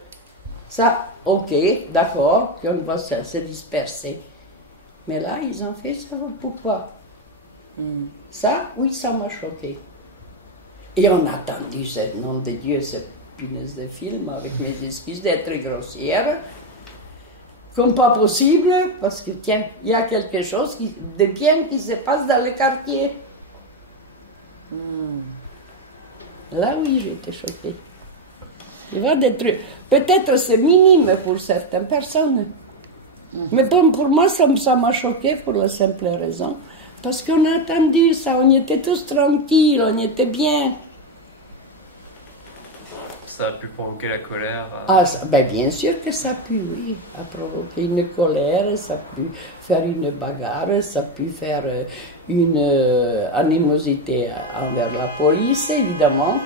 ça, ok, d'accord, qu'on va se disperser. Mais là, ils ont fait ça, pourquoi? Ça, oui, ça m'a choqué. Et on a attendu, ce nom de Dieu, cette punaise de film, avec mes excuses d'être grossière, comme pas possible, parce que tiens, il y a quelque chose de bien qui se passe dans le quartier. Là, oui, j'ai été choquée. Il va des trucs. Peut-être c'est minime pour certaines personnes. Mais bon, pour moi, ça m'a choqué pour la simple raison. Parce qu'on a attendu ça, on était tous tranquilles, on était bien. Ça a pu provoquer la colère? Ben bien sûr que ça a pu, oui, a provoqué une colère, ça a pu faire une bagarre, ça a pu faire une animosité envers la police, évidemment,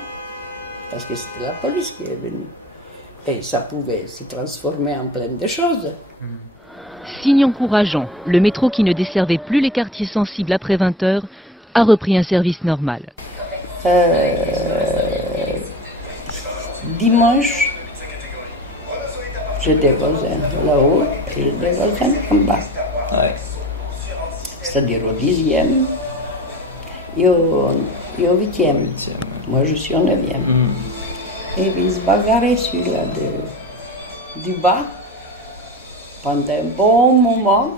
parce que c'était la police qui est venue. Et ça pouvait se transformer en plein de choses. Signe encourageant, le métro qui ne desservait plus les quartiers sensibles après 20 h a repris un service normal. Dimanche, j'ai des voisins là-haut et j'ai des voisins en bas. C'est-à-dire au 10e et au 8e. Moi, je suis au 9e. Et ils se bagarraient celui-là du bas pendant un bon moment.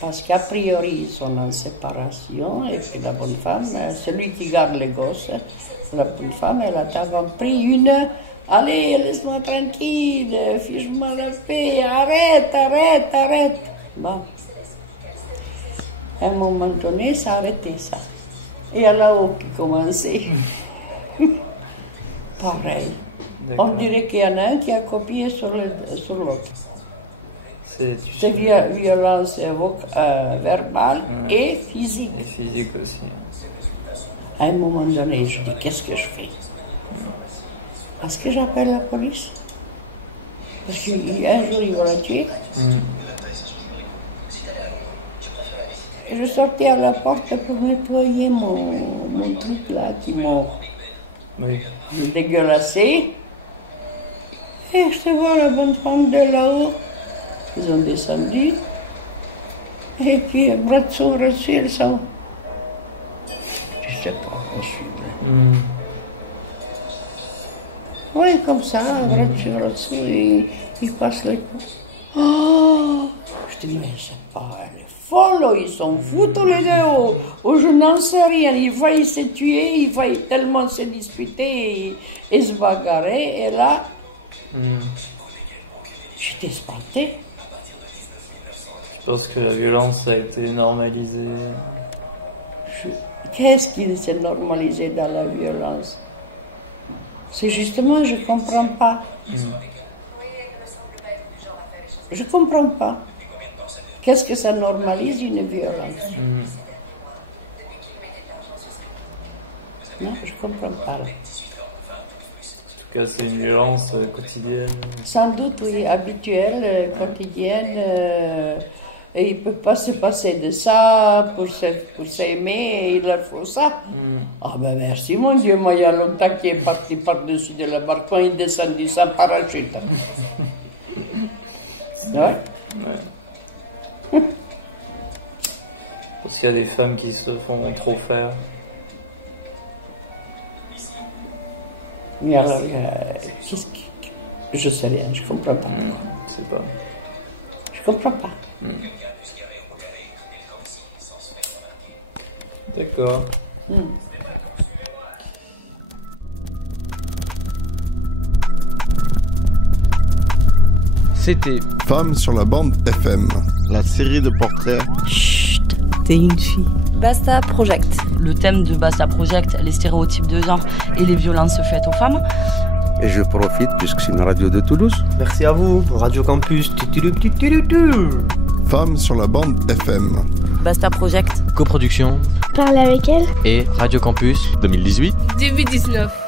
Parce qu'a priori, ils sont en séparation. Et puis la bonne femme, celui qui garde les gosses, la bonne femme, elle a pris une. Allez, laisse-moi tranquille, fiche-moi la paix, arrête. Bon. À un moment donné, ça a arrêté ça. Et à là-haut qui commençait. Pareil. On dirait qu'il y en a un qui a copié sur l'autre. C'est violence verbale et physique. Et physique aussi. À un moment donné, je dis, qu'est-ce que je fais? Est-ce que j'appelle la police? Parce qu'un jour, ils vont la tuer. Et je sortais à la porte pour nettoyer mon truc là qui m'a dégueulassé. Et je te vois la bonne femme de là-haut. Ils ont descendu. Et puis, bras dessus, elles sont. Je ne sais pas, on suit. Oui, comme ça, voiture au-dessus, il passe le coup. Oh, je dis, mais c'est pas, elle est folle, ils s'en foutent tous les deux. Oh, je n'en sais rien, ils vont se tuer, ils vont tellement se disputer et se bagarrer, et là, j'étais espantée. Je pense que la violence a été normalisée. Qu'est-ce qui s'est normalisé dans la violence? C'est justement, je ne comprends pas. Je ne comprends pas. Qu'est-ce que ça normalise une violence? Non, je ne comprends pas. En tout cas, c'est une violence quotidienne. Sans doute, oui, habituelle, quotidienne. Et il ne peut pas se passer de ça pour s'aimer, et il leur faut ça. Ah ben merci mon Dieu, moi il y a longtemps qu'il est parti par-dessus de la barque, quand il est descendu sans parachute. Ouais. Parce qu'il y a des femmes qui se font trop faire. Mais alors, je sais rien, je comprends pas. Je sais pas. Je comprends pas. D'accord. C'était Femmes sur la bande FM, la série de portraits. Chut, t'es une fille. Basta Project. Le thème de Basta Project, les stéréotypes de genre et les violences faites aux femmes. Et je profite puisque c'est une radio de Toulouse. Merci à vous, Radio Campus. Femmes sur la bande FM. Basta Project. coproduction Parle avec elle. Et Radio Campus 2018. 2019.